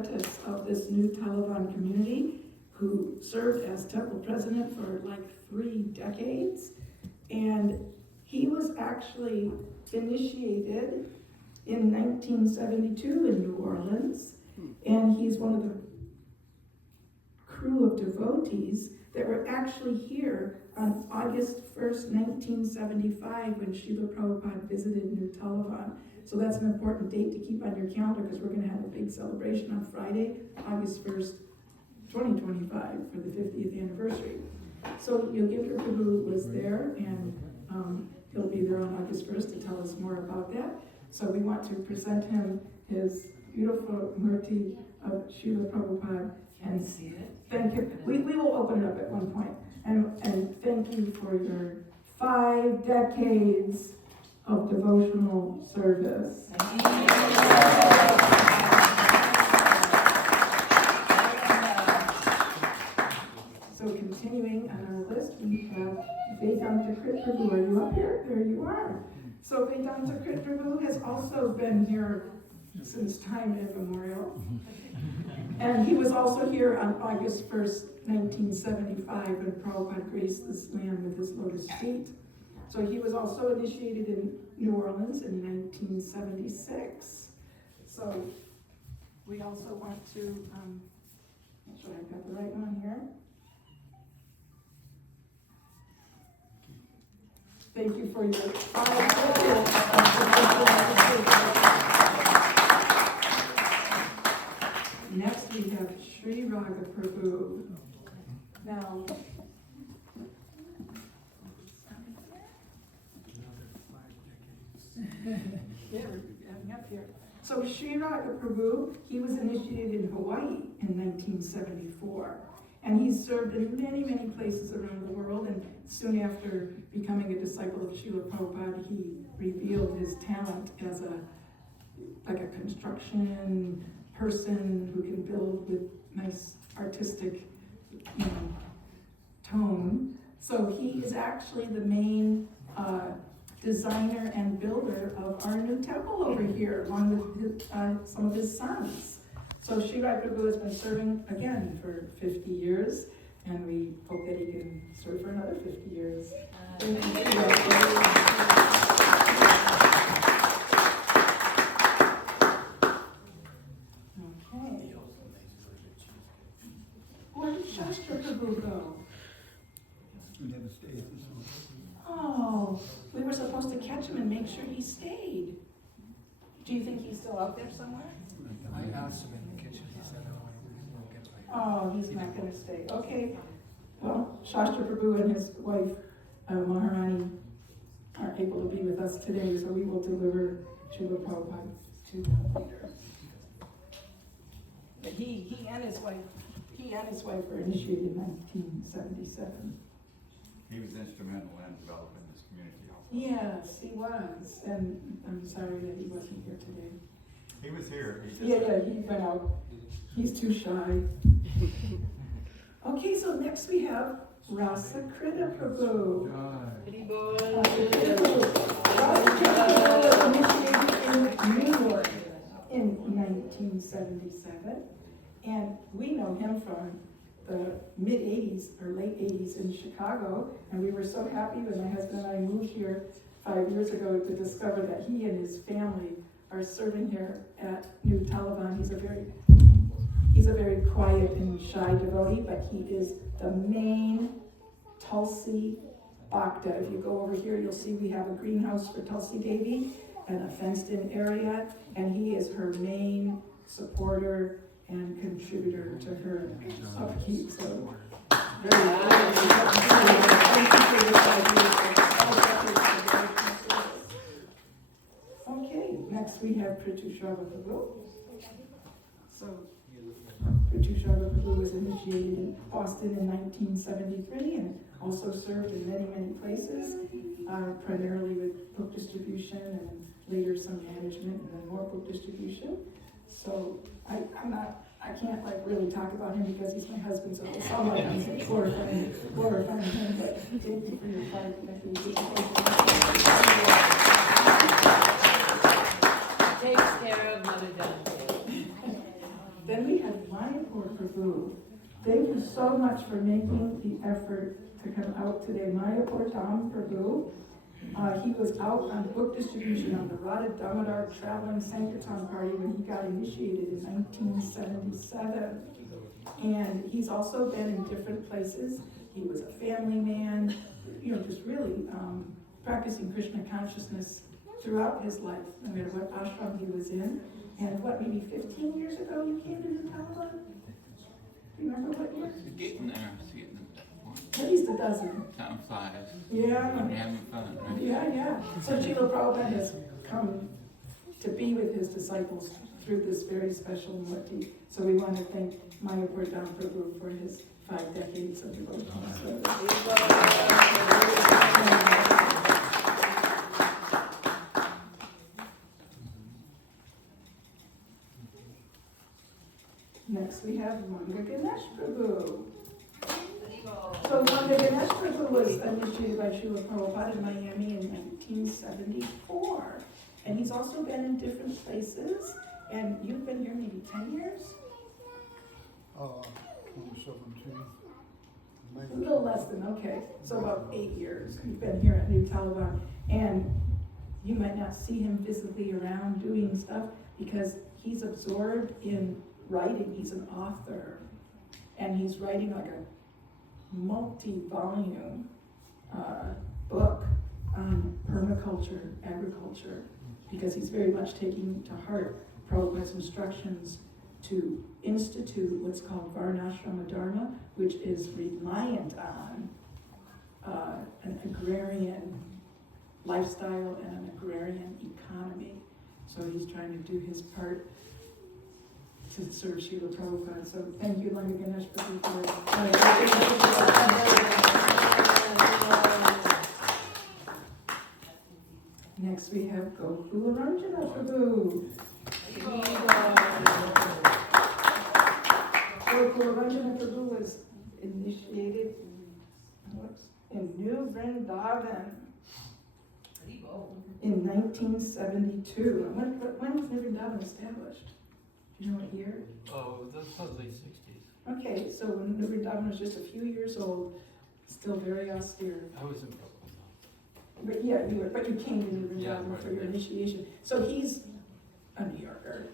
apprentice of this new Talavana community who served as temple president for like 3 decades. And he was actually initiated in 1972 in New Orleans. And he's one of the crew of devotees that were actually here on August 1st, 1975, when Srila Prabhupada visited New Talavana. So that's an important date to keep on your calendar because we're going to have a big celebration on Friday, August 1st, 2025, for the 50th anniversary. So Yogendra Prabhu was there, and he'll be there on August 1st to tell us more about that. So we want to present him his beautiful murti of Srila Prabhupada. And see it. Thank you. We will open it up at one point. And thank you for your 5 decades of devotional service. So continuing on our list, we have Vedanta Krit Prabhu. Are you up here? There you are. So Vedanta Krit Prabhu has also been here since time immemorial. And he was also here on August 1st, 1975, when Prabhupada graced this land with his lotus feet. So he was also initiated in New Orleans in 1976. So we also want to, make sure I've got the right one here. Thank you for your 5 years. Next we have Sri Raga Prabhu. Now, yeah, we're having up here. So Sri Raga Prabhu, he was initiated in Hawaii in 1974. And he served in many, many places around the world. And soon after becoming a disciple of Srila Prabhupada, he revealed his talent as a construction person who can build with nice artistic, tone. So he is actually the main designer and builder of our new temple over here, along with some of his sons. So Sri Rai Prabhu has been serving again for 50 years, and we hope that he can serve for another 50 years. Where did Shastra Prabhu go? He never stayed. Oh, we were supposed to catch him and make sure he stayed. Do you think he's still out there somewhere? I asked him in the kitchen. He said, "No, we'll get to it." Oh, he's not going to stay. Okay. Well, Shastra Prabhu and his wife, Maharani, aren't able to be with us today, so we will deliver Srila Prabhupada to them later. But he and his wife were initiated in 1977. He was instrumental in developing this community also. Yes, he was, and I'm sorry that he wasn't here today. He was here. He He went out. He's too shy. Okay, so next we have Rasa Krita Prabhu. Rasa Krita was initiated in New York in 1977, and we know him from the mid-'80s or late '80s in Chicago, and we were so happy when my husband and I moved here 5 years ago to discover that he and his family are serving here at New Talavana. He's a very quiet and shy devotee, but he is the main Tulsi Bhakta. If you go over here, you'll see we have a greenhouse for Tulsi Devi and a fenced-in area, and he is her main supporter and contributor to her upkeep. So, very okay, next we have Pritushava Prabhu. So, Pritushava Prabhu was initiated in Boston in 1973 and also served in many, many places, primarily with book distribution and later some management and then more book distribution. So I can't really talk about him because he's my husband, so it's all like I'm glorifying him, but thank you for your part. Takes care of Mother Dante. Then we had Mayapur Prabhu. Thank you so much for making the effort to come out today. Mayapur Dham Prabhu. He was out on book distribution on the Radha Damodar Traveling Sankirtan Party when he got initiated in 1977. And he's also been in different places. He was a family man, just really practicing Krishna consciousness throughout his life, no matter what ashram he was in. And maybe 15 years ago you came to the Talavana? Do you remember what year? It's getting there. It's getting there. At least a dozen. Time flies. Yeah. When you're having fun, right? Yeah. So Srila Prabhupada has come to be with his disciples through this very special murti. So we want to thank Mayapur Dham Prabhu for his 5 decades of devotional service. Next we have Manga Ganesh Prabhu. So Manga Ganesh Prabhu was initiated by Srila Prabhupada in Miami in 1974. And he's also been in different places. And you've been here maybe 10 years? 2017. A little less than, okay. So about 8 years. You've been here at New Talavana. And you might not see him physically around doing stuff because he's absorbed in writing. He's an author. And he's writing like a multi-volume book on permaculture, agriculture, because he's very much taking to heart Prabhupada's instructions to institute what's called Varnashrama Dharma, which is reliant on an agrarian lifestyle and an agrarian economy. So he's trying to do his part to serve Srila Prabhupada. So thank you, Langa Ganesh Prabhu, Next we have Gokula Ranjana Prabhu. Gokula Ranjana Prabhu was initiated in New Vrindavan in 1972. When was New Vrindavan established? Do you know what year? Oh, that's probably 60s. Okay, so when New Vrindavan was just a few years old, still very austere. I was in Brooklyn. But yeah, you came to New Vrindavan Yeah, right, for your right. initiation. So he's a New Yorker.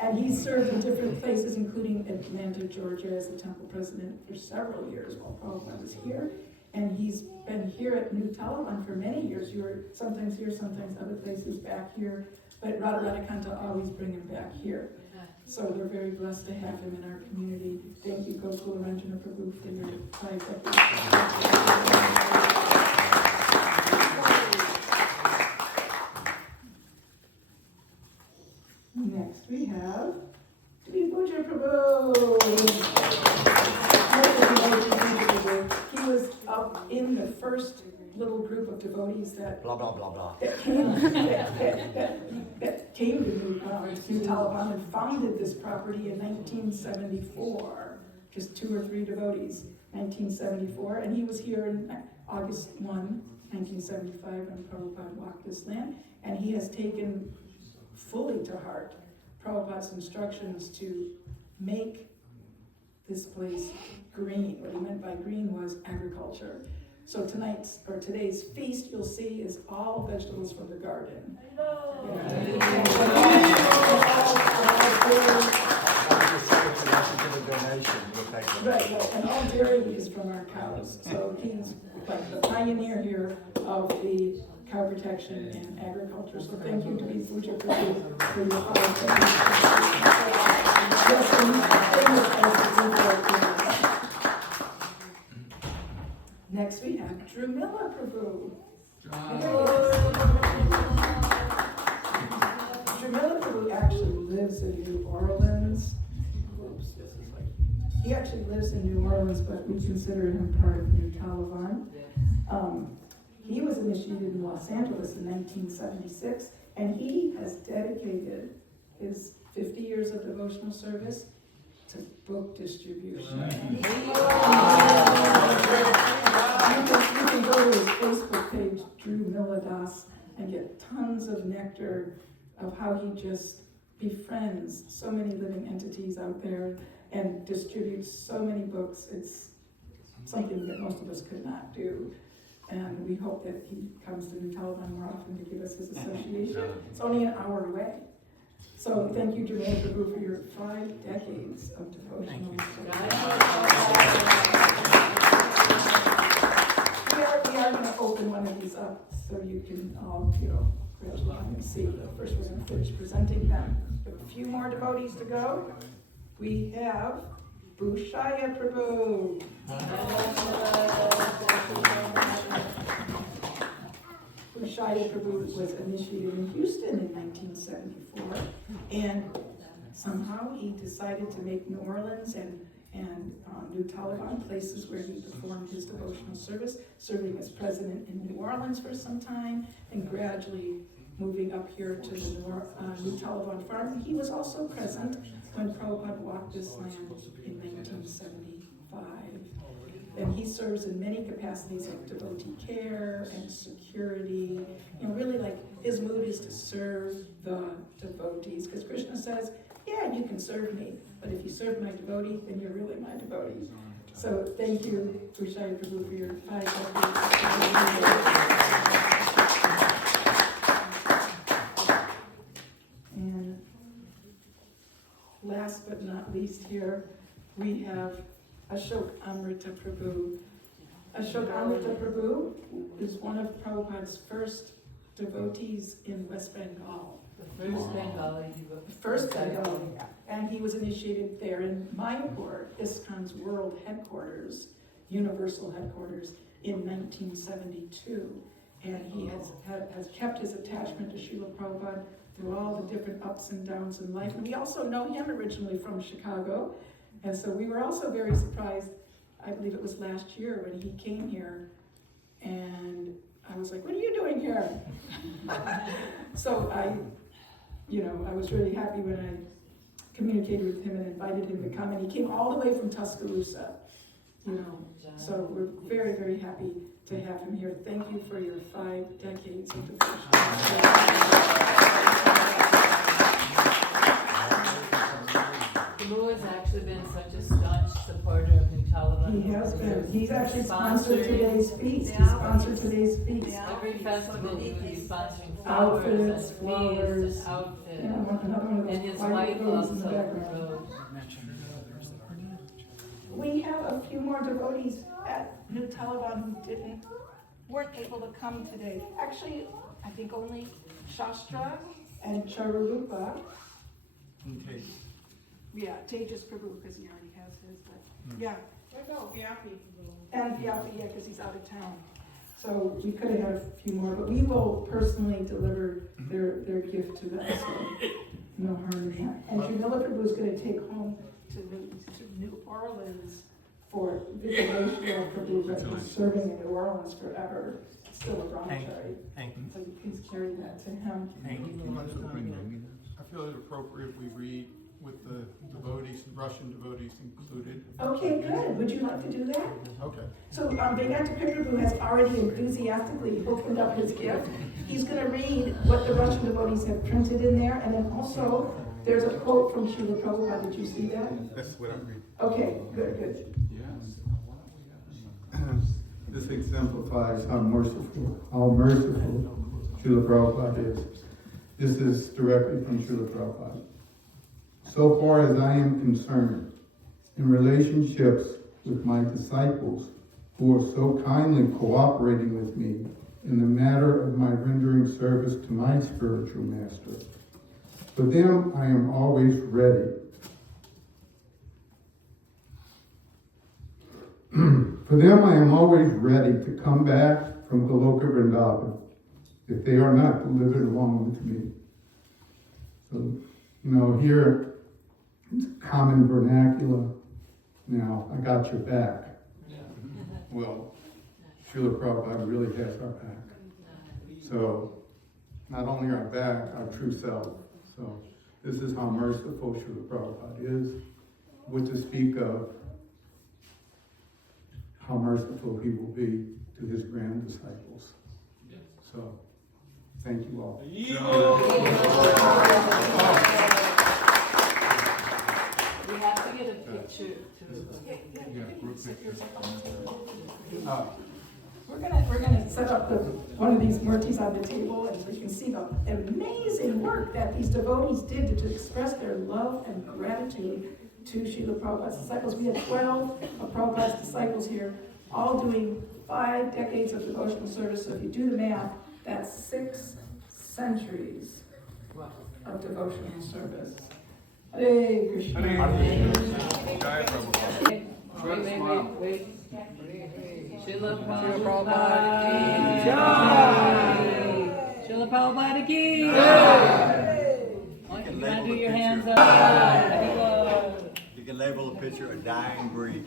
And he's served in different places, including Atlanta, Georgia, as the temple president for several years while Prabhupada was here. And he's been here at New Talavana for many years. You were sometimes here, sometimes other places back here. But Radharadhakanta always bring him back here. So we're very blessed to have him in our community. Thank you, Gokula Ranjana Prabhu, for your 5 decades. Next we have Puja Prabhu. He was up in the first little group of devotees that Blah, blah, blah, blah. that came to New Talavana and founded this property in 1974. Just 2 or 3 devotees, 1974. And he was here in August 1, 1975 when Prabhupada walked this land. And he has taken fully to heart Prabhupada's instructions to make this place green. What he meant by green was agriculture. So today's feast you'll see is all vegetables from the garden. Right, well, and all dairy is from our cows. So he's like the pioneer here of the cow protection and agriculture. So thank you to be Puja Prabhu for your Next we have Drumila Prabhu. Drumila Prabhu actually lives in New Orleans. He actually lives in New Orleans, but we consider him part of New Talavana. He was initiated in Los Angeles in 1976, and he has dedicated his 50 years of devotional service to book distribution. You can go to his Facebook page, Drew Miladas, and get tons of nectar of how he just befriends so many living entities out there and distributes so many books. It's something that most of us could not do. And we hope that he comes to New Talavana more often to give us his association. It's only an hour away. So thank you, Jermaine Prabhu, for your 5 decades of devotional We are going to open one of these up so you can all, grab one and see. First, we're going to finish presenting them. We have a few more devotees to go. We have Bhushaya Prabhu. Bhushaya Prabhu was initiated in Houston in 1974, and somehow he decided to make New Orleans and New Talavana places where he performed his devotional service, serving as president in New Orleans for some time, and gradually moving up here to the New Talavana farm. He was also present when Prabhupada walked this land in 1975. And he serves in many capacities of devotee care and security. Really like his mood is to serve the devotees, because Krishna says, yeah, you can serve me, but if you serve my devotee, then you're really my devotee. So thank you, Bhushaya Prabhu, for your 5 decades. And last but not least here, we have Ashok Amrita Prabhu. Ashok Amrita Prabhu is one of Prabhupada's first devotees in West Bengal. The first Bengali. First Bengali. And he was initiated there in Mayapur, ISKCON's world headquarters, universal headquarters, in 1972. And he has kept his attachment to Srila Prabhupada through all the different ups and downs in life. And we also know him originally from Chicago. And so we were also very surprised, I believe it was last year when he came here, and I was like, what are you doing here? So I was really happy when I communicated with him and invited him to come, and he came all the way from Tuscaloosa, So we're very, very happy to have him here. Thank you for your 5 decades of devotion. Prabhu has actually been such a staunch supporter of New Talavana. He has been. He's actually sponsored today's feast. He sponsored today's feast. Every festival he's sponsoring Outfits, flowers, flowers. and outfits. Another one of And those his white wife ladies in the also background. wrote. We have a few more devotees at New Talavana who weren't able to come today. Actually, I think only Shastra and Charurupa. Okay. Yeah, Tejas Prabhu, because he already has his, but yeah. And Vyapi, yeah, because he's out of town. So we could have had a few more, but we will personally deliver their gift to them, so no harm in that. And Jamila Prabhu is going to take home to New Orleans for Vidyaveshwara Prabhu, but he's serving in New Orleans forever. Still a brahmachari. Thank you. So you please carry that to him. Thank you. I feel it appropriate we read with the devotees, Russian devotees included. Okay, good. Would you like to do that? Okay. So Vedanta Prabhu has already enthusiastically opened up his gift. He's going to read what the Russian devotees have printed in there, and then also there's a quote from Srila Prabhupada. Did you see that? That's what I'm reading. Okay, good. This exemplifies how merciful Srila Prabhupada is. This is directly from Srila Prabhupada. So far as I am concerned, in relationships with my disciples who are so kindly cooperating with me in the matter of my rendering service to my spiritual master, for them I am always ready. For them I am always ready to come back from Goloka Vrindavan if they are not delivered along with me. So, here it's common vernacular. Now, I got your back. Well, Srila Prabhupada really has our back. So, not only our back, our true self. So, this is how merciful Srila Prabhupada is. What to speak of how merciful he will be to his grand disciples. So, Thank you all. We have to get a picture to. Yeah, group pictures. We're gonna set up one of these murtis on the table, and so you can see the amazing work that these devotees did to express their love and gratitude to Srila Prabhupada's disciples. We had 12 of Prabhupada's disciples here, all doing 5 decades of devotional service. So if you do the math, that's 6 centuries of devotional service. Hare Krishna. Wait. Srila Prabhupada ki jai. Srila Prabhupada ki jai. You wanna do your hands up? You can label a picture a dying breed.